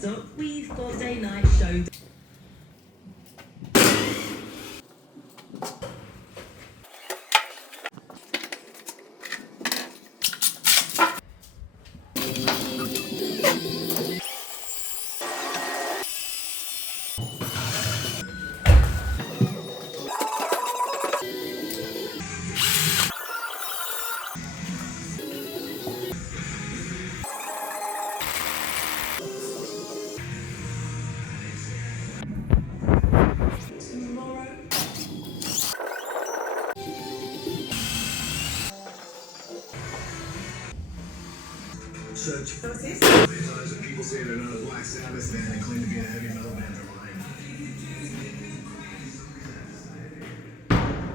Next up, we've got Day Night Show. People say they're not a Black Sabbath fan and claim to be a heavy metal band.